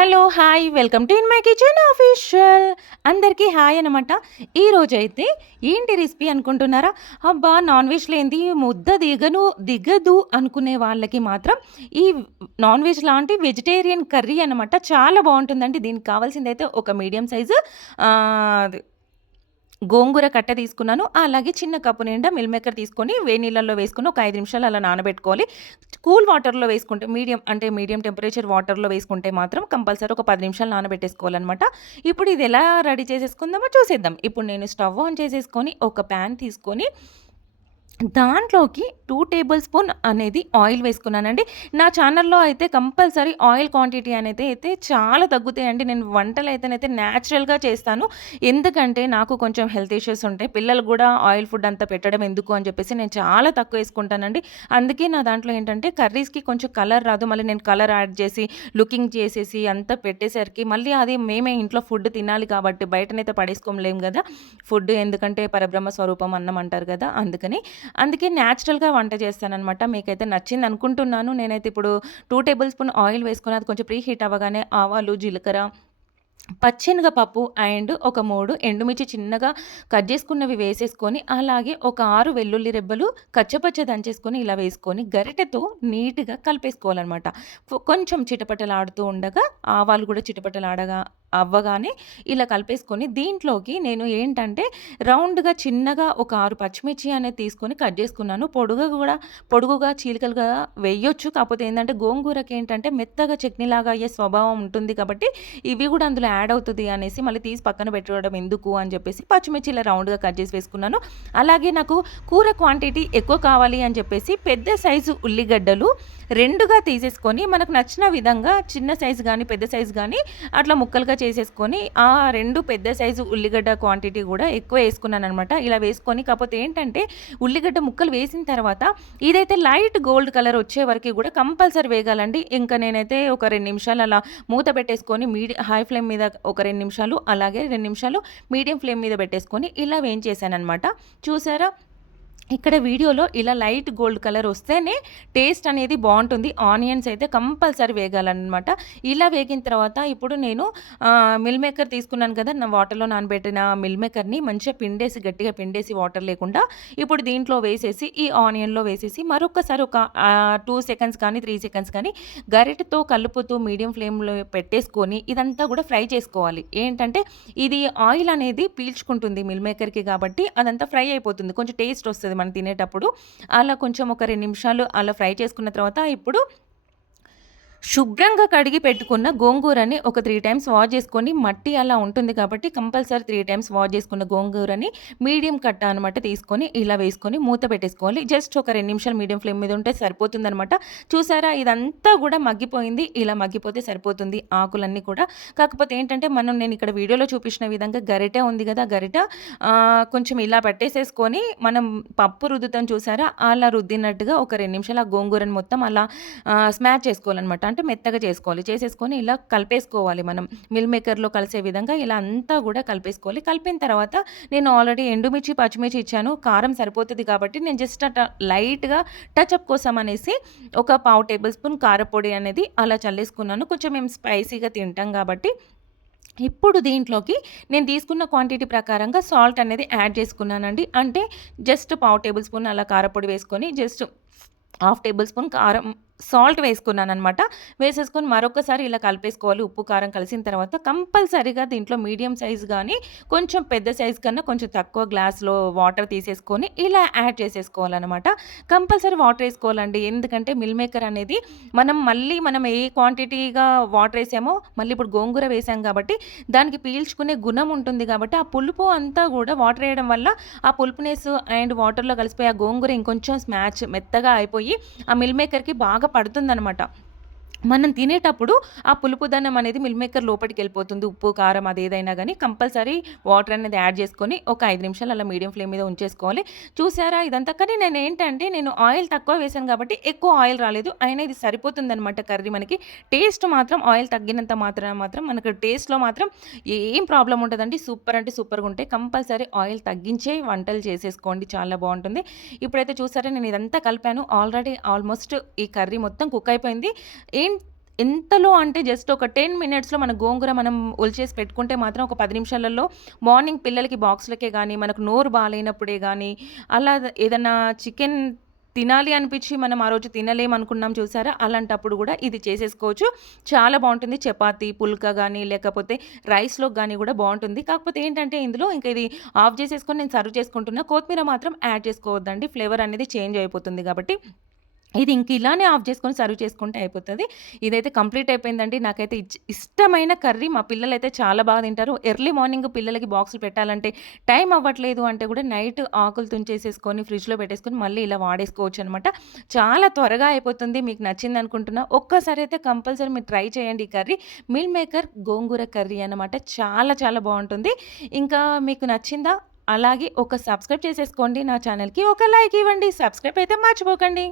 Hello hi welcome to in my kitchen official. అందరికీ hi అనమాట ఈరోజైతే ఏంటి రెసిపీ అనుకుంటున్నారా? అబ్బా నాన్ వెజ్ లేనిది ముద్ద దిగను దిగదు అనుకునే వాళ్ళకి మాత్రం ఈ నాన్ వెజ్ లాంటి వెజిటేరియన్ కర్రీ అనమాట చాలా బాగుంటుందండి. దీనికి కావాల్సింది అయితే ఒక మీడియం సైజు గోంగూర కట్ట తీసుకున్నాను. అలాగే చిన్న కప్పు నిండా మిల్ మేకర్ తీసుకొని వేడి నీళ్ళల్లో వేసుకుని ఒక ఐదు నిమిషాలు అలా నానబెట్టుకోవాలి. కూల్ వాటర్లో వేసుకుంటే మీడియం అంటే మీడియం టెంపరేచర్ వాటర్లో వేసుకుంటే మాత్రం కంపల్సరీ ఒక పది నిమిషాలు నానబెట్టేసుకోవాలన్నమాట. ఇప్పుడు ఇది ఎలా రెడీ చేసేసుకుందామో చూసేద్దాం. ఇప్పుడు నేను స్టవ్ ఆన్ చేసేసుకొని ఒక ప్యాన్ తీసుకొని దాంట్లోకి టూ టేబుల్ స్పూన్ అనేది ఆయిల్ వేసుకున్నానండి. నా ఛానల్లో అయితే కంపల్సరీ ఆయిల్ క్వాంటిటీ అనేది అయితే చాలా తగ్గుతాయండి. నేను వంటలు అయితేనైతే న్యాచురల్గా చేస్తాను. ఎందుకంటే నాకు కొంచెం హెల్త్ ఇష్యూస్ ఉంటాయి. పిల్లలు కూడా ఆయిల్ ఫుడ్ అంతా పెట్టడం ఎందుకు అని చెప్పేసి నేను చాలా తక్కువ వేసుకుంటానండి. అందుకే నా దాంట్లో ఏంటంటే కర్రీస్కి కొంచెం కలర్ రాదు. మళ్ళీ నేను కలర్ యాడ్ చేసి లుకింగ్ చేసేసి అంతా పెట్టేసరికి మళ్ళీ అది మేమే ఇంట్లో ఫుడ్ తినాలి కాబట్టి బయటనైతే పడేసుకోలేం కదా. ఫుడ్ ఎందుకంటే పరబ్రహ్మ స్వరూపం అన్నం అంటారు కదా. అందుకని అందుకే న్యాచురల్గా వంట చేస్తాననమాట మీకైతే నచ్చింది అనుకుంటున్నాను. నేనైతే ఇప్పుడు టూ టేబుల్ స్పూన్ ఆయిల్ వేసుకుని అది కొంచెం ప్రీ హీట్ అవ్వగానే ఆవాలు జీలకర్ర పప్పు అండ్ ఒక మూడు ఎండుమిర్చి చిన్నగా కట్ చేసుకున్నవి వేసేసుకొని అలాగే ఒక ఆరు వెల్లుల్లి రెబ్బలు కచ్చపచ్చ దంచేసుకొని ఇలా వేసుకొని గరిటెతో నీట్గా కలిపేసుకోవాలన్నమాట. కొంచెం చిటపటలాడుతూ ఉండగా ఆవాలు కూడా చిటపటలాడగా అవ్వగానే ఇలా కలిపేసుకొని దీంట్లోకి నేను ఏంటంటే రౌండ్గా చిన్నగా ఒక ఆరు పచ్చిమిర్చి అనేది తీసుకొని కట్ చేసుకున్నాను. పొడుగు కూడా పొడుగుగా చీలికలుగా వేయొచ్చు. కాకపోతే ఏంటంటే గోంగూరకి ఏంటంటే మెత్తగా చట్నీలాగా అయ్యే స్వభావం ఉంటుంది కాబట్టి ఇవి కూడా అందులో యాడ్ అవుతుంది అనేసి మళ్ళీ తీసి పక్కన పెట్టడం ఎందుకు అని చెప్పేసి పచ్చిమిర్చి ఇలా రౌండ్గా కట్ చేసి వేసుకున్నాను. అలాగే నాకు కూర క్వాంటిటీ ఎక్కువ కావాలి అని చెప్పేసి పెద్ద సైజు ఉల్లిగడ్డలు రెండుగా తీసేసుకొని మనకు నచ్చిన విధంగా చిన్న సైజు కానీ పెద్ద సైజు కానీ అట్లా ముక్కలుగా చేసేసుకొని ఆ రెండు పెద్ద సైజు ఉల్లిగడ్డ క్వాంటిటీ కూడా ఎక్కువ వేసుకున్నాను అనమాట ఇలా వేసుకొని కాకపోతే ఏంటంటే ఉల్లిగడ్డ ముక్కలు వేసిన తర్వాత ఇదైతే లైట్ గోల్డ్ కలర్ వచ్చే వరకు కూడా కంపల్సరీ వేగాలండి. ఇంకా నేనైతే ఒక రెండు నిమిషాలు అలా మూత పెట్టేసుకొని మీడియం హై ఫ్లేమ్ మీద ఒక రెండు నిమిషాలు అలాగే రెండు నిమిషాలు మీడియం ఫ్లేమ్ మీద పెట్టేసుకొని ఇలా వేయించేసాను అనమాట చూసారా? ఇక్కడ వీడియోలో ఇలా లైట్ గోల్డ్ కలర్ వస్తేనే టేస్ట్ అనేది బాగుంటుంది. ఆనియన్స్ అయితే కంపల్సరీ వేగాలన్నమాట. ఇలా వేగిన తర్వాత ఇప్పుడు నేను మిల్ మేకర్ తీసుకున్నాను కదా నా వాటర్లో నానబెట్టిన మిల్ మేకర్ని మంచిగా పిండేసి గట్టిగా పిండేసి వాటర్ లేకుండా ఇప్పుడు దీంట్లో వేసేసి ఈ ఆనియన్లో వేసేసి మరొకసారి ఒక టూ సెకండ్స్ కానీ త్రీ సెకండ్స్ కానీ గరిటతో కలుపుతూ మీడియం ఫ్లేమ్లో పెట్టేసుకొని ఇదంతా కూడా ఫ్రై చేసుకోవాలి. ఏంటంటే ఇది ఆయిల్ అనేది పీల్చుకుంటుంది మిల్ మేకర్కి కాబట్టి అదంతా ఫ్రై అయిపోతుంది. కొంచెం టేస్ట్ వస్తుంది మనం తినేటప్పుడు అలా కొంచెం ఒక రెండు నిమిషాలు అలా ఫ్రై చేసుకున్న తర్వాత ఇప్పుడు శుభ్రంగా కడిగి పెట్టుకున్న గోంగూరని ఒక త్రీ టైమ్స్ వాష్ చేసుకొని మట్టి అలా ఉంటుంది కాబట్టి కంపల్సరీ త్రీ టైమ్స్ వాష్ చేసుకున్న గోంగూరని మీడియం కట్ట అనమాట తీసుకొని ఇలా వేసుకొని మూత పెట్టేసుకోవాలి. జస్ట్ ఒక రెండు నిమిషాలు మీడియం ఫ్లేమ్ మీద ఉంటే సరిపోతుందనమాట చూసారా? ఇదంతా కూడా మగ్గిపోయింది. ఇలా మగ్గిపోతే సరిపోతుంది ఆకులన్నీ కూడా. కాకపోతే ఏంటంటే మనం నేను ఇక్కడ వీడియోలో చూపించిన విధంగా గరిటె ఉంది కదా గరిట కొంచెం ఇలా పెట్టేసేసుకొని మనం పప్పు రుద్దుతాం చూసారా? అలా రుద్దినట్టుగా ఒక రెండు నిమిషాలు ఆ గోంగూరని మొత్తం అలా స్మాచ్ చేసుకోవాలన్నమాట. అంటే మెత్తగా చేసుకోవాలి. చేసేసుకొని ఇలా కలిపేసుకోవాలి మనం. మిల్ మేకర్లో కలిసే విధంగా ఇలా అంతా కూడా కలిపేసుకోవాలి. కలిపిన తర్వాత నేను ఆల్రెడీ ఎండుమిర్చి పచ్చిమిర్చి ఇచ్చాను. కారం సరిపోతుంది కాబట్టి నేను జస్ట్ అట్లా లైట్గా టచ్అప్ కోసం అనేసి ఒక పావు టేబుల్ స్పూన్ కారపొడి అనేది అలా చల్లేసుకున్నాను. కొంచెం మేము స్పైసీగా తింటాం కాబట్టి. ఇప్పుడు దీంట్లోకి నేను తీసుకున్న క్వాంటిటీ ప్రకారంగా సాల్ట్ అనేది యాడ్ చేసుకున్నానండి. అంటే జస్ట్ పావు టేబుల్ స్పూన్ అలా కారపొడి వేసుకొని జస్ట్ హాఫ్ టేబుల్ స్పూన్ కారం సాల్ట్ వేసుకున్నాను అనమాట వేసేసుకొని మరొకసారి ఇలా కలిపేసుకోవాలి. ఉప్పు కారం కలిసిన తర్వాత కంపల్సరీగా దీంట్లో మీడియం సైజ్ కానీ కొంచెం పెద్ద సైజ్ కన్నా కొంచెం తక్కువ గ్లాస్లో వాటర్ తీసేసుకొని ఇలా యాడ్ చేసేసుకోవాలన్నమాట. కంపల్సరీ వాటర్ వేసుకోవాలండి. ఎందుకంటే మిల్ మేకర్ అనేది మనం మళ్ళీ మనం ఏ క్వాంటిటీగా వాటర్ వేసామో మళ్ళీ ఇప్పుడు గోంగూర వేసాం కాబట్టి దానికి పీల్చుకునే గుణం ఉంటుంది కాబట్టి ఆ పులుపు అంతా కూడా వాటర్ వేయడం వల్ల ఆ పులుపునెస్ అండ్ వాటర్లో కలిసిపోయి ఆ గోంగూర ఇంకొంచెం స్మాచ్ మెత్తగా అయిపోయి ఆ మిల్ మేకర్కి బాగా పడుతుందనమాట మనం తినేటప్పుడు ఆ పులుపుదనం అనేది మిల్ మేకర్ లోపలికి వెళ్ళిపోతుంది. ఉప్పు కారం అది ఏదైనా కానీ కంపల్సరీ వాటర్ అనేది యాడ్ చేసుకొని ఒక ఐదు నిమిషాలు అలా మీడియం ఫ్లేమ్ మీద ఉంచేసుకోవాలి. చూసారా ఇదంతా? కానీ నేను ఏంటంటే నేను ఆయిల్ తక్కువ వేసాను కాబట్టి ఎక్కువ ఆయిల్ రాలేదు. అయినా ఇది సరిపోతుంది అనమాట కర్రీ మనకి. టేస్ట్ మాత్రం ఆయిల్ తగ్గినంత మాత్రం మాత్రం మనకు టేస్ట్లో మాత్రం ఏం ప్రాబ్లం ఉంటుందండి సూపర్ అంటే సూపర్గా ఉంటాయి కంపల్సరీ ఆయిల్ తగ్గించే వంటలు చేసేసుకోండి. చాలా బాగుంటుంది. ఇప్పుడైతే చూసారా నేను ఇదంతా కలిపాను. ఆల్రెడీ ఆల్మోస్ట్ ఈ కర్రీ మొత్తం కుక్ అయిపోయింది. ఏం ఎంతలో అంటే జస్ట్ ఒక 10 మినిట్స్‌లో మన గోంగూర మనం ఒలిచేసి పెట్టుకుంటే మాత్రం ఒక పది నిమిషాలలో మార్నింగ్ పిల్లలకి బాక్స్‌లకే కానీ మనకు నోరు బాగాలేనప్పుడే కానీ అలా ఏదన్నా చికెన్ తినాలి అనిపించి మనం ఆ రోజు తినలేమనుకున్నాం చూసారా? అలాంటప్పుడు కూడా ఇది చేసేసుకోవచ్చు. చాలా బాగుంటుంది చపాతి పుల్క కానీ లేకపోతే రైస్లో కానీ కూడా బాగుంటుంది కాకపోతే ఏంటంటే ఇందులో ఇంకా ఇది ఆఫ్ చేసేసుకొని నేను సర్వ్ చేసుకుంటున్నా. కొత్తిమీర మాత్రం యాడ్ చేసుకోవద్దండి. ఫ్లేవర్ అనేది చేంజ్ అయిపోతుంది కాబట్టి ఇది ఇంక ఇలానే ఆఫ్ చేసుకొని సర్వ్ చేసుకుంటే అయిపోతుంది ఇదైతే కంప్లీట్ అయిపోయిందండి. నాకైతే ఇచ్ ఇష్టమైన కర్రీ. మా పిల్లలైతే చాలా బాగా తింటారు. ఎర్లీ మార్నింగ్ పిల్లలకి బాక్సులు పెట్టాలంటే టైం అవ్వట్లేదు అంటే కూడా నైట్ ఆకులు తుంచేసేసుకొని ఫ్రిడ్జ్‌లో పెట్టేసుకొని మళ్ళీ ఇలా వాడేసుకోవచ్చు అనమాట చాలా త్వరగా అయిపోతుంది. మీకు నచ్చింది అనుకుంటున్నాను ఒక్కసారి అయితే కంపల్సరీ మీరు ట్రై చేయండి ఈ curry. Meal maker gongura curry అనమాట. చాలా చాలా బాగుంటుంది ఇంకా మీకు నచ్చిందా? అలాగే ఒక సబ్స్క్రైబ్ చేసేసుకోండి నా ఛానల్కి ఒక లైక్ ఇవ్వండి. సబ్స్క్రైబ్ అయితే మర్చిపోకండి.